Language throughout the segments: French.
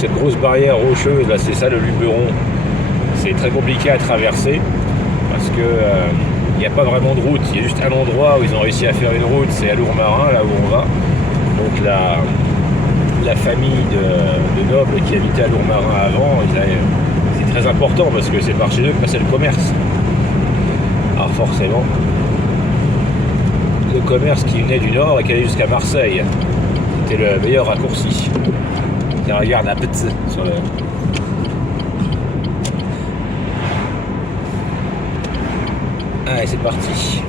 cette grosse barrière rocheuse, là, c'est ça le Luberon. C'est très compliqué à traverser parce que il n'y a pas vraiment de route. Il y a juste un endroit où ils ont réussi à faire une route, c'est à Lourmarin, là où on va. Donc la famille de nobles qui habitait à Lourmarin avant, c'est très important parce que c'est par chez eux que passait le commerce. Alors forcément, le commerce qui venait du nord et qui allait jusqu'à Marseille, c'était le meilleur raccourci. Tiens, regarde un peu sur le... Allez, c'est parti.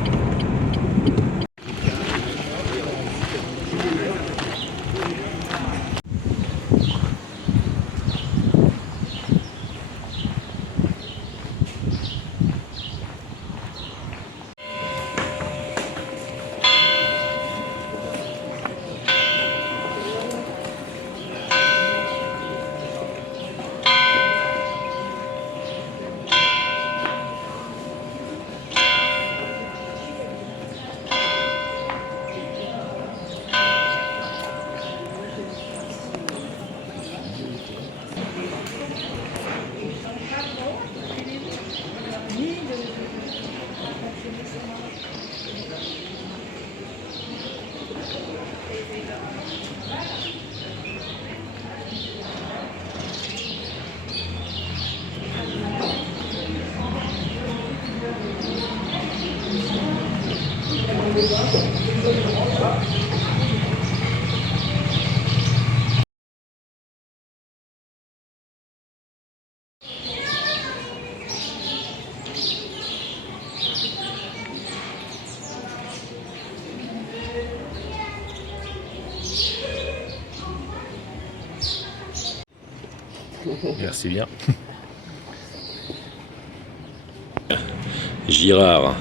Merci bien. Girard.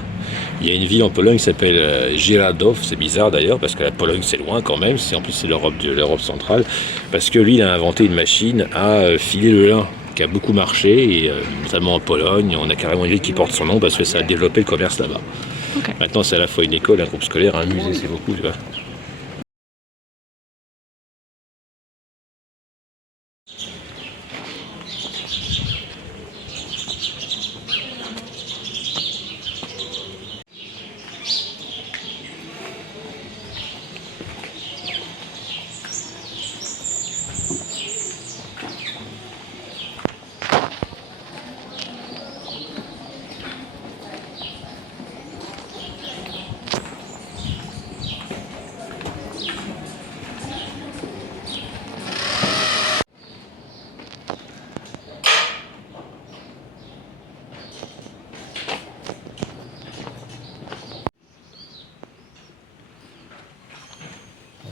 Il y a une ville en Pologne qui s'appelle Giradów, c'est bizarre d'ailleurs, parce que la Pologne c'est loin quand même, en plus c'est l'Europe centrale, parce que lui il a inventé une machine à filer le lin, qui a beaucoup marché, et notamment en Pologne, on a carrément une ville qui porte son nom parce que ça a développé le commerce là-bas. Okay. Maintenant c'est à la fois une école, un groupe scolaire, un musée, c'est beaucoup, tu vois.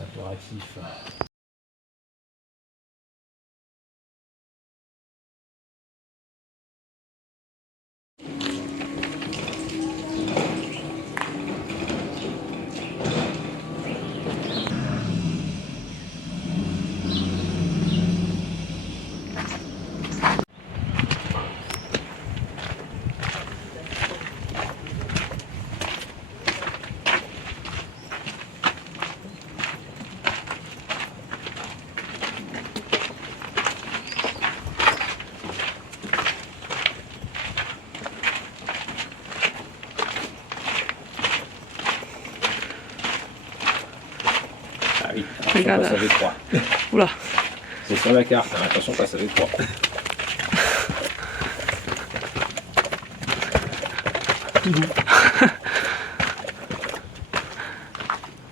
Impératif. Ah oui, attention, passe avec 3. Oula. C'est sur la carte, hein. Attention, passe avec 3.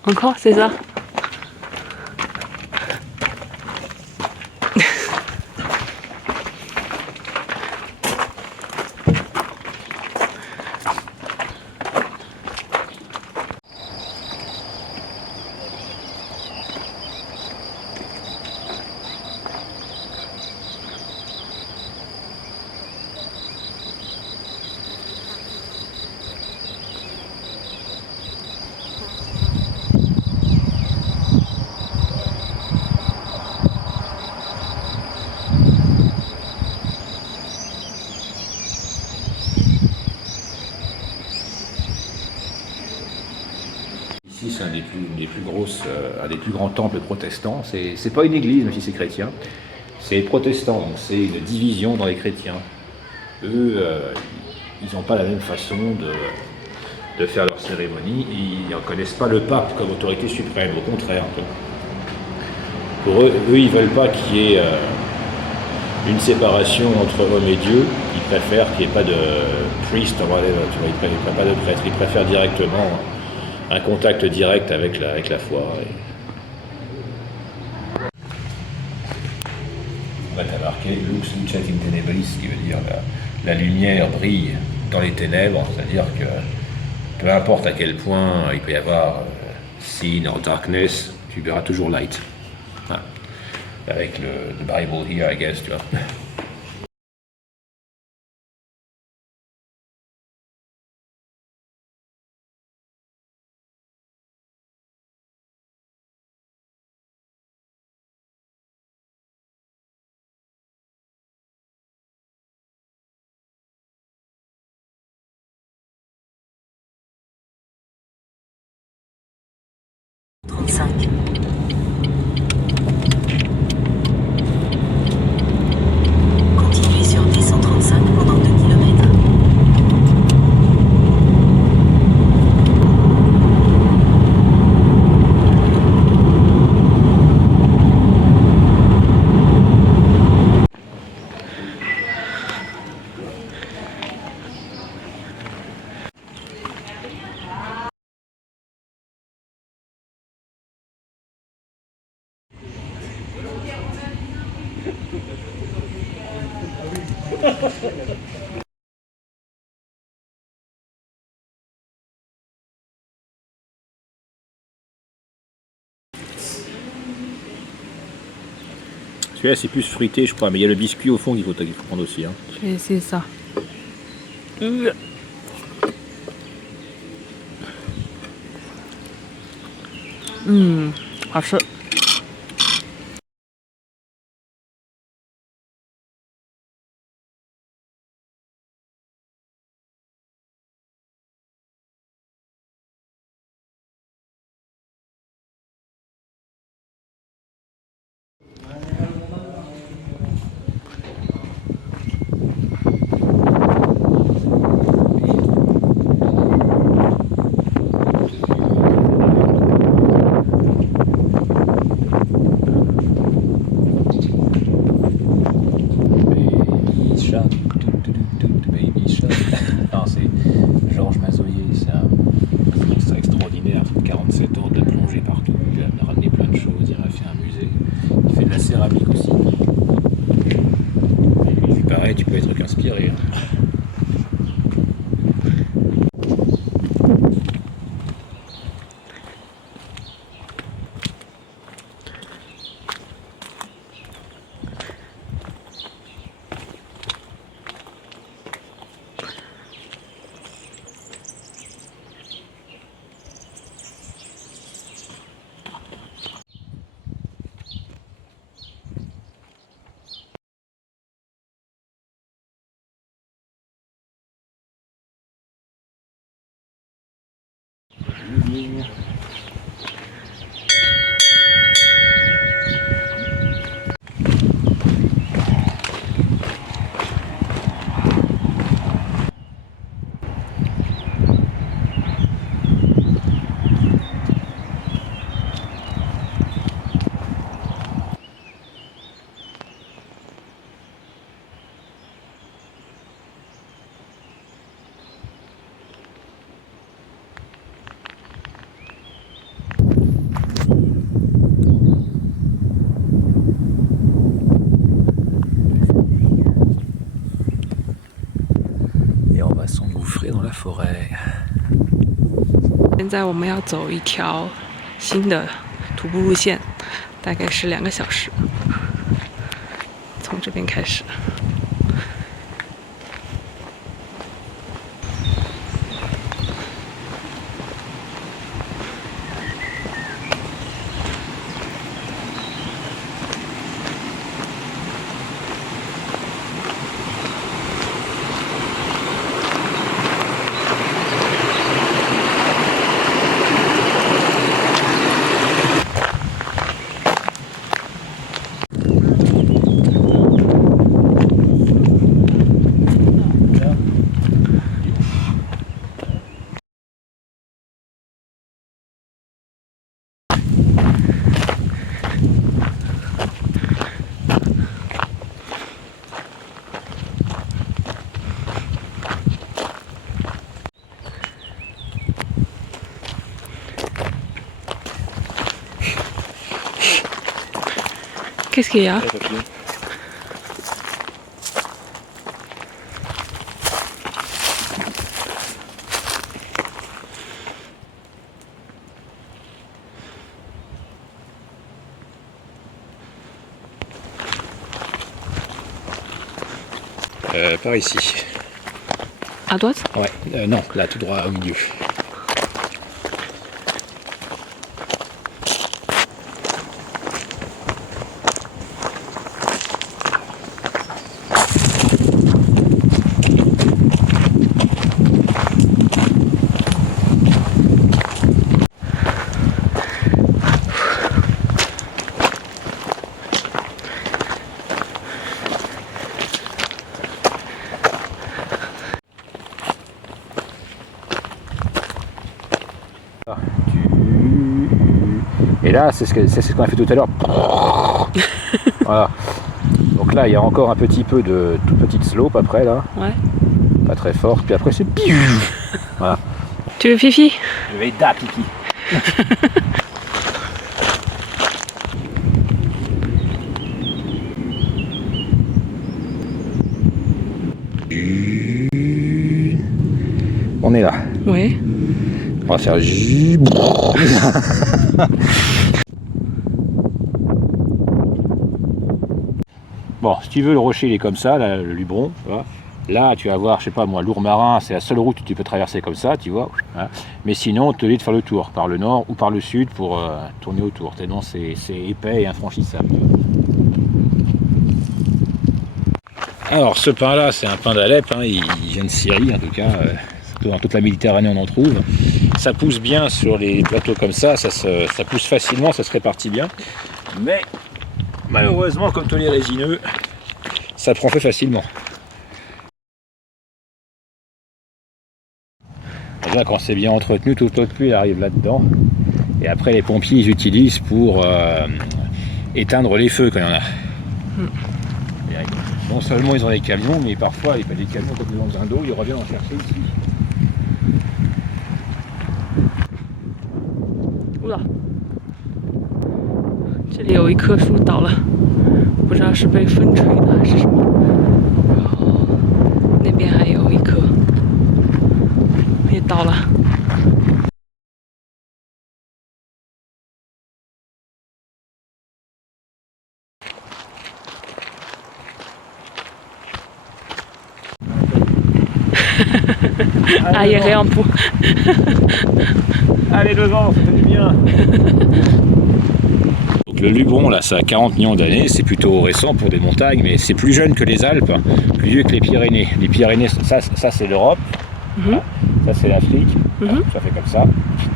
Encore, c'est ça? Ici, c'est un des plus grands temples protestants. C'est pas une église, même si c'est chrétien. c'est les protestants, donc c'est une division dans les chrétiens. Eux, ils n'ont pas la même façon de faire leur cérémonie, ils ne connaissent pas le pape comme autorité suprême, au contraire. Pour eux, ils ne veulent pas qu'il y ait une séparation entre homme et Dieu. Ils préfèrent qu'il n'y ait pas de priest, ils ne préfèrent pas de prêtre, ils préfèrent directement un contact direct avec la foi. Tu as marqué Lux lucet in tenebris, ce qui veut dire la lumière brille dans les ténèbres, c'est-à-dire que peu importe à quel point il peut y avoir sin or darkness, tu verras toujours light. Ah. Avec le Bible here, I guess, tu vois. Continuez sur D135 pendant 2 km. Celui-là, c'est plus fruité, je crois, mais il y a le biscuit au fond qu'il faut prendre aussi. Hein. Je vais essayer ça. Mmh, 好吃。Baby Shark. Non, c'est Georges Mazoyer, c'est un monstre extraordinaire, 47 ans de plongée partout, il a ramené plein de choses, il a fait un musée, il fait de la céramique aussi. Et lui, pareil, tu peux être qu'inspiré. Hein. Et on va s'engouffrer dans la forêt. 现在我们要走一条新的徒步路线，大概是2个小时，从这边开始。Qu'est-ce qu'il y a? Par ici. À droite? Ouais, non, là tout droit au milieu. Et là, c'est ce qu'on a fait tout à l'heure. Voilà. Donc là, il y a encore un petit peu de toute petite slope après là. Ouais. Pas très forte. Puis après, c'est voilà. Tu veux pipi? Je vais da pipi. On est là. Oui. On va faire Bon, si tu veux, le rocher il est comme ça, là, le Luberon, tu vois. Là, tu vas voir, je sais pas moi, Lourmarin, c'est la seule route que tu peux traverser comme ça, tu vois. Hein. Mais sinon, on te dit de faire le tour, par le nord ou par le sud pour tourner autour. Tellement c'est épais et infranchissable. Alors, ce pain-là, c'est un pain d'Alep, hein, il vient de Syrie en tout cas. Dans toute la Méditerranée, on en trouve. Ça pousse bien sur les plateaux comme ça pousse facilement, ça se répartit bien. Mais malheureusement, comme tous les résineux, ça prend feu facilement. Déjà, quand c'est bien entretenu, toute l'eau de pluie arrive là-dedans. Et après, les pompiers, ils utilisent pour éteindre les feux quand il y en a. Non seulement ils ont des camions, mais parfois, il n'y a pas des camions comme dans un dos, ils reviennent en chercher ici. Oula，这里有一棵树倒了，不知道是被风吹的还是什么。然后那边还有一棵也倒了。Ah, il rien pour. Allez devant, ça fait du bien. Donc le Luberon, là, ça a 40 millions d'années, c'est plutôt récent pour des montagnes, mais c'est plus jeune que les Alpes, plus vieux que les Pyrénées. Les Pyrénées, ça c'est l'Europe, voilà. Ça c'est l'Afrique, voilà, ça fait comme ça.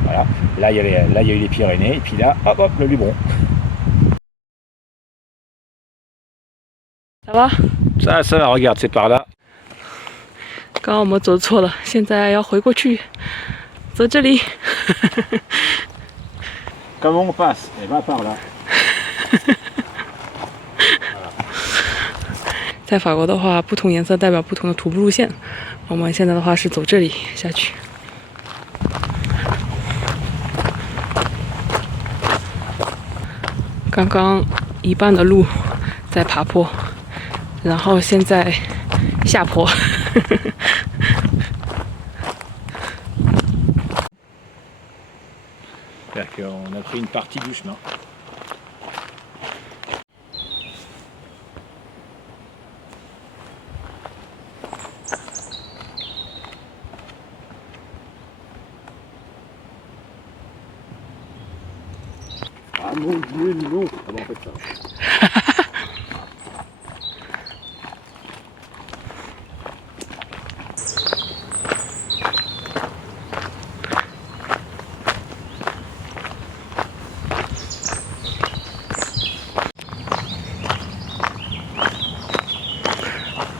Voilà. Là, il y a eu les Pyrénées, et puis là, hop, hop, le Luberon. Ça va? Ça va, regarde, c'est par là. 刚刚我们走错了，现在要回过去，走这里。Comment on passe? Eh ben par là. 在法国的话，不同颜色代表不同的徒步路线。我们现在的话是走这里下去。刚刚一半的路在爬坡，然后现在下坡。C'est-à-dire qu'on a pris une partie du chemin. Ah mon Dieu, non! Ah bon, en fait ça.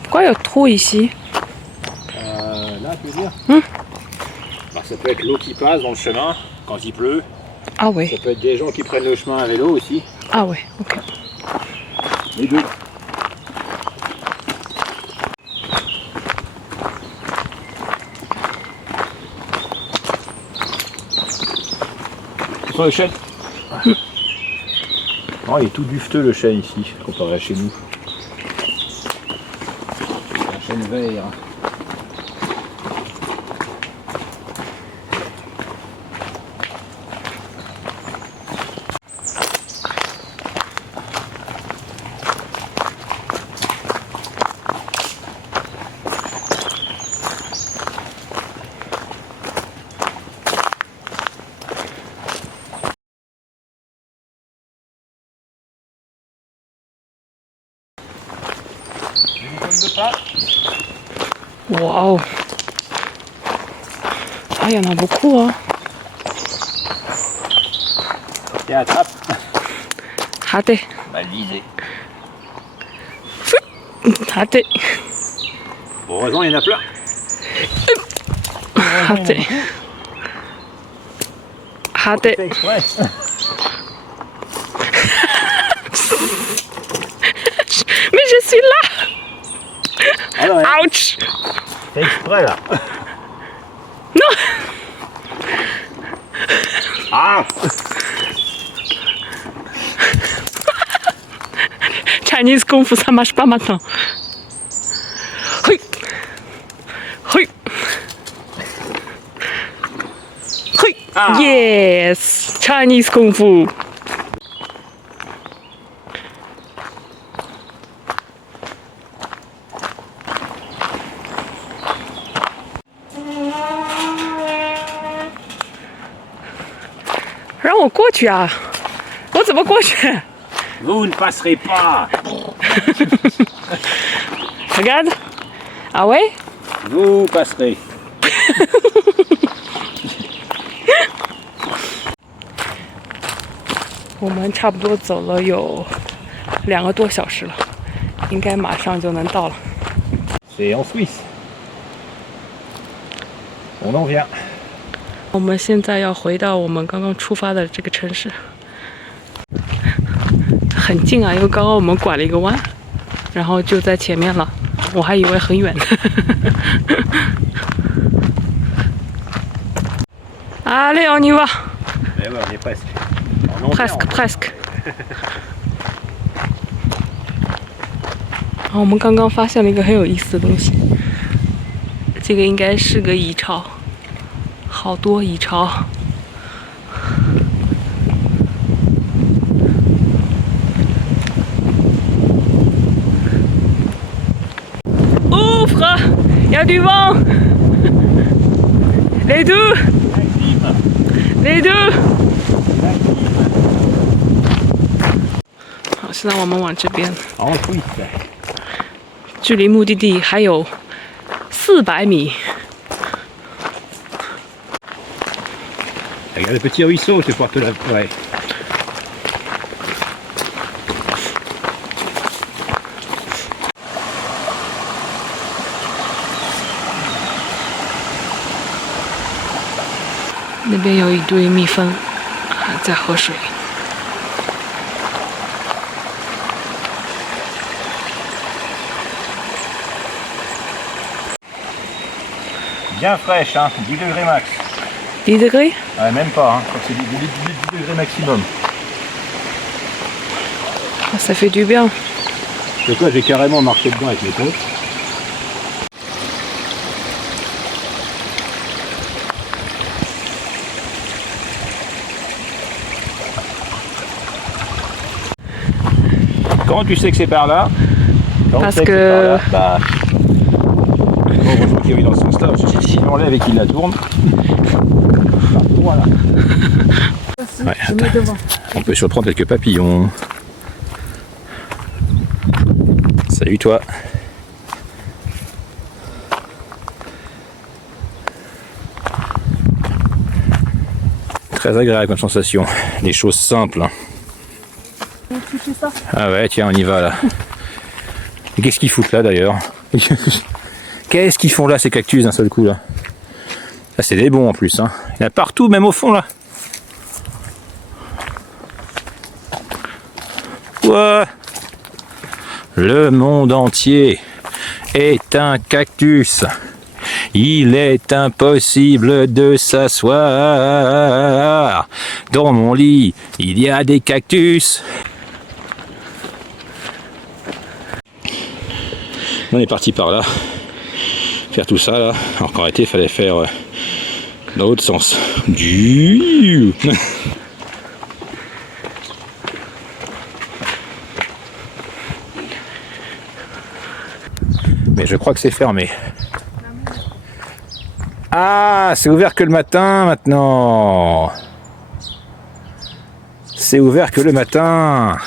Pourquoi il y a trop ici? Là, tu veux dire? Bah, ça peut être l'eau qui passe dans le chemin quand il pleut. Ah ouais. Ça peut être des gens qui prennent le chemin à vélo aussi. Ah ouais, ok. Les deux. Sur le chêne. Oh, il est tout dufteux le chêne ici, comparé à chez nous. C'est un chêne vert. Waouh! Ah, il y en a beaucoup, hein. Tiens, attrape. Raté. Mal visé. Raté. Heureusement, il y en a plein. Raté. Raté. C'est exprès. Mais je suis là! Alors, Ouch! c'est exprès là. Non! Ah! Chinese Kung Fu, ça marche pas maintenant. Oui. Oui. Oui. Ah. Yes! Chinese Kung Fu.让我过去啊！我怎么过去 Vous ne passerez pas. Regarde. Ah ouais? Vous passerez. 我们差不多走了有2个多小时了，应该马上就能到了。 C'est en Suisse. On en vient. 我们现在要回到我们刚刚出发的这个城市，很近啊，因为刚刚我们拐了一个弯，然后就在前面了，我还以为很远。Allez, on y va. Mais ouais, on est presque. On en vient, Presque, presque. 好，我们刚刚发现了一个很有意思的东西，这个应该是个蚁巢，好多蚁巢。Ouvre! Il y a du vent! Les deux! Les deux! 好，现在我们往这边。 En Suisse. 距离目的地还有400米。 Regarde le petit ruisseau, je vais pouvoir te la... Ouais. « 那边有一堆蜜蜂，还在喝水。 Bien fraîche, hein, 10 degrés max. 10 degrés? Ouais, même pas, hein. Je crois que c'est 10 degrés maximum. Ça fait du bien. De quoi j'ai carrément marché dedans avec mes potes. Comment tu sais que c'est par là? Comment Parce tu sais que- c'est par là, bah... Heureusement qu'il y avait dans ce sens-là, parce que s'il l'enlève et qu'il la tourne... Voilà. Ouais, attends. On peut surprendre quelques papillons. Salut toi. Très agréable comme sensation. Des choses simples. Ah ouais, tiens, on y va là. Et qu'est-ce qu'ils foutent là d'ailleurs? Qu'est-ce qu'ils font là ces cactus d'un seul coup là? Ah, c'est des bons en plus, hein. Il y en a partout, même au fond là. Ouais. Le monde entier est un cactus. Il est impossible de s'asseoir. Dans mon lit, il y a des cactus. On est parti par là, faire tout ça là, alors qu'en réalité il fallait faire dans l'autre sens. Mais je crois que c'est fermé. Ah, c'est ouvert que le matin maintenant. C'est ouvert que le matin.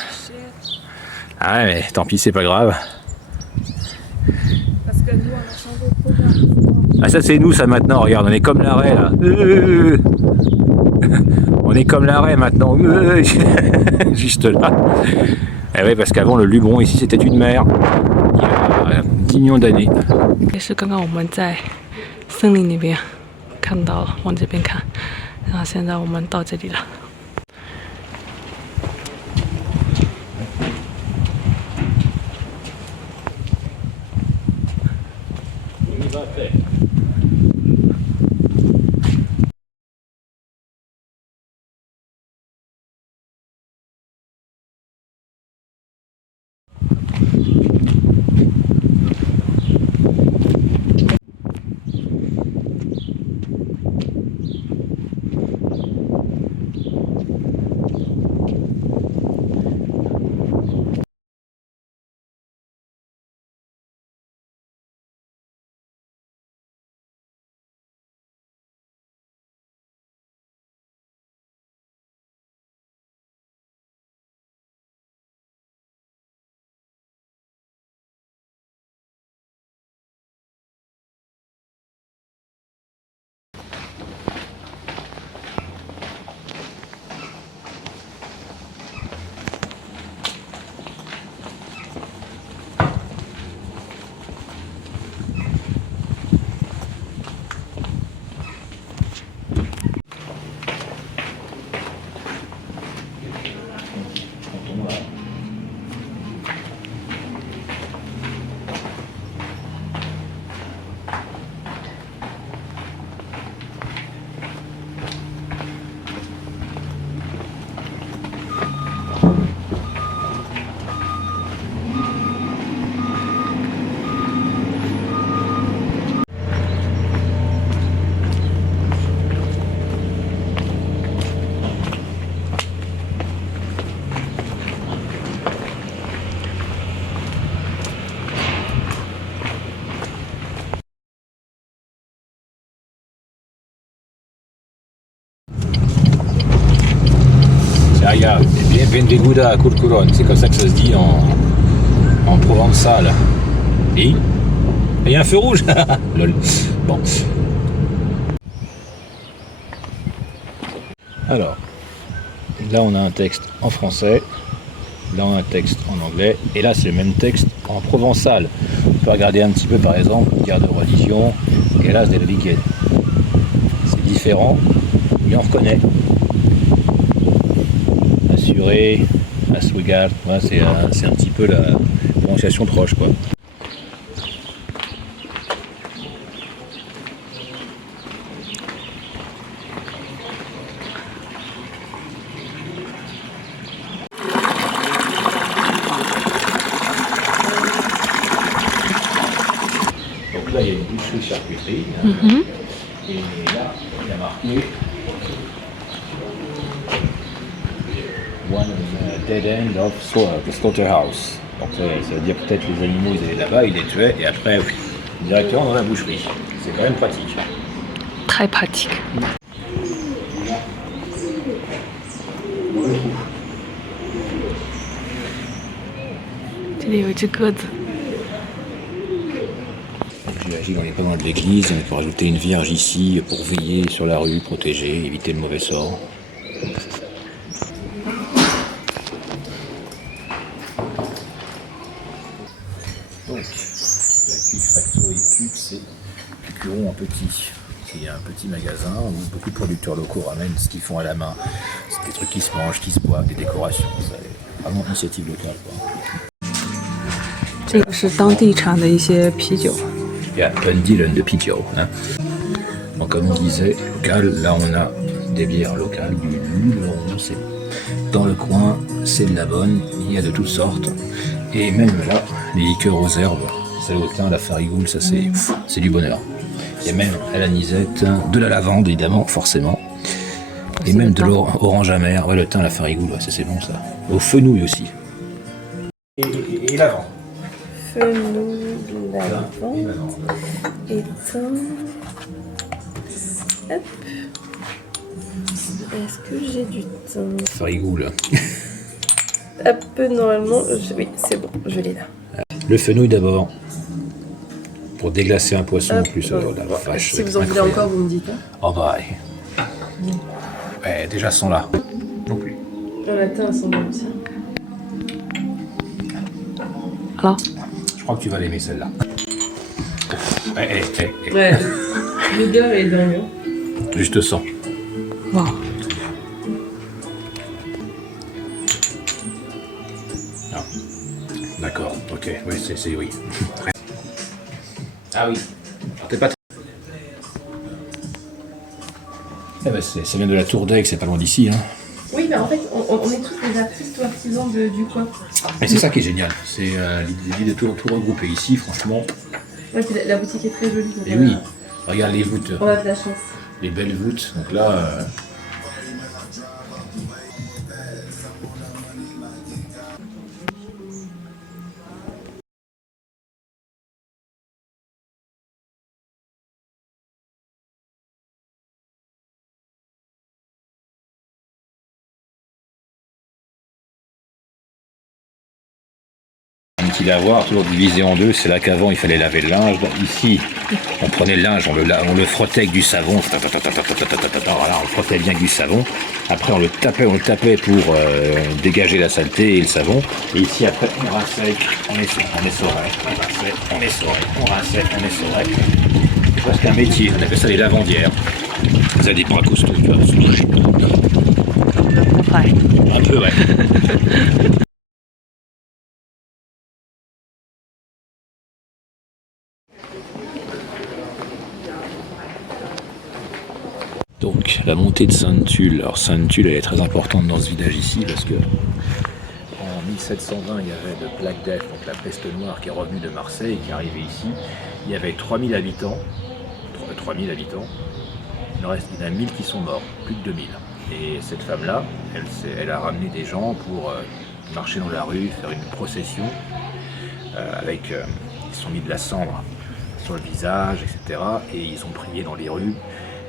Ah ouais, mais tant pis, c'est pas grave. Parce que nous, on a changé de programme. Ah ça c'est nous ça maintenant, regarde, on est comme l'arrêt là. On est comme l'arrêt maintenant. Juste là. Et oui, parce qu'avant le Luberon ici c'était une mer. Il y a 10 millions d'années. 也是刚刚我们在森林那边看到了，往这边看，然后现在我们到这里了。Regarde, Benvenuta a Curculone, c'est comme ça que ça se dit en provençal. Et il y a un feu rouge. Lol. Bon. Alors, là on a un texte en français, là on a un texte en anglais, et là c'est le même texte en provençal. On peut regarder un petit peu par exemple, guerre de religion, Guerras de Religion. C'est différent, mais on reconnaît. Assuré, Aswigard, ouais, c'est un petit peu la prononciation proche quoi. Donc là il y a une boucherie charcuterie, et là il y a marqué One dead end of slaughterhouse. Donc ça veut dire peut-être les animaux ils allaient là-bas, ils les tuaient et après directement dans la boucherie. C'est quand même pratique. Très pratique. 这里有一只鸽子。 J'imagine on n'est pas dans de l'église, on peut rajouter une vierge ici pour veiller sur la rue, protéger, éviter le mauvais sort. Donc, la Cuc Factory Cuc, c'est Cucuron en petit. C'est un petit magasin où beaucoup de producteurs locaux ramènent ce qu'ils font à la main. C'est des trucs qui se mangent, qui se boivent, des décorations. C'est vraiment une initiative locale, quoi. 这个是当地产的一些啤酒。 Il y a un Dylan de Pidio. Hein. Donc, comme on disait, local, là on a des bières locales, du Luberon, c'est dans le coin, c'est de la bonne, il y a de toutes sortes. Et même là, les liqueurs aux herbes, celle au thym, la farigoule, ça c'est du bonheur. Il y a même à l'anisette, de la lavande évidemment, forcément. Et même de l'orange amer, ouais, le thym, la farigoule, ouais, ça c'est bon ça. Au fenouil aussi. Et l'avant. Fenouil, lavande et thym. Hop. Est-ce que j'ai du thym? Farigoule. Hop, normalement, oui, c'est bon, je l'ai là. Le fenouil d'abord. Pour déglacer un poisson en plus. Hop, La vache, si vous en voulez encore, vous me dites. Hein. Oh bah. Ouais, déjà sans là. Non plus. Le thym, elles sont bonnes aussi. Alors? Je crois que tu vas l'aimer celle-là. Ouais, le gars est dingue. Juste 100. Wow. Ah. D'accord, ok, oui, c'est oui. Ah oui. Alors, t'es pas. Eh ben, ça vient de la Tour d'Aigues, c'est pas loin d'ici. Hein. Oui, mais en fait, on est tous des artistes ou artisans du coin. Et c'est ça qui est génial. C'est l'idée de tout regrouper ici, franchement. Ouais, puis la boutique est très jolie. Et oui, regarde les voûtes. On a de la chance. Les belles voûtes. Donc là. Qu'il a à voir, toujours divisé en deux, c'est là qu'avant il fallait laver le linge. Ici, on prenait le linge, on le frottait avec du savon. Voilà, on le frottait bien avec du savon. Après on le tapait pour dégager la saleté et le savon. Et ici après on rinçait, on essorait, on rinçait, on essorait. C'est presque un métier, on appelle ça les lavandières. Vous avez des bras costauds, tu vois. Un peu, ouais. Donc la montée de Sainte-Tulle. Alors Sainte-Tulle elle est très importante dans ce village ici parce que en 1720 il y avait de plague d'Ef, donc la peste noire qui est revenue de Marseille, qui est arrivée ici. Il y avait 3000 habitants. 3000 habitants. Il y en a 1000 qui sont morts, plus de 2000. Et cette femme-là, elle a ramené des gens pour marcher dans la rue, faire une procession avec ils se sont mis de la cendre sur le visage, etc. Et ils ont prié dans les rues.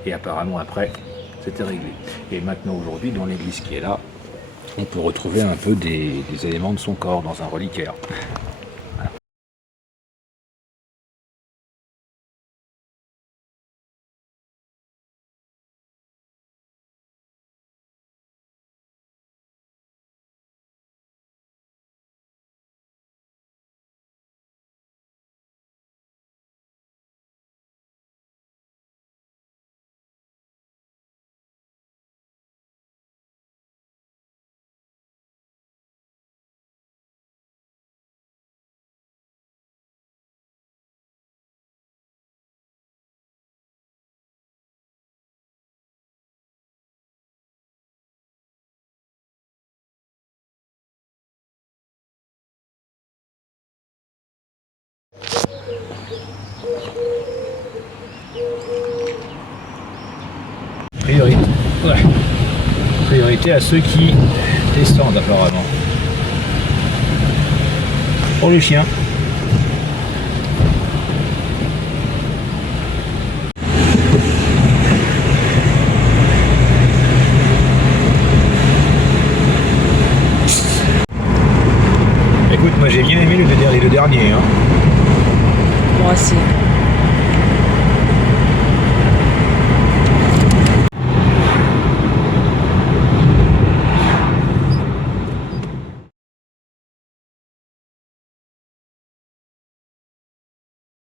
Et apparemment après, c'était réglé. Et maintenant aujourd'hui, dans l'église qui est là, on peut retrouver un peu des éléments de son corps dans un reliquaire. Voilà. Priorité à ceux qui descendent apparemment. Pour les chiens. Écoute, moi j'ai bien aimé le dernier. Hein. Moi aussi.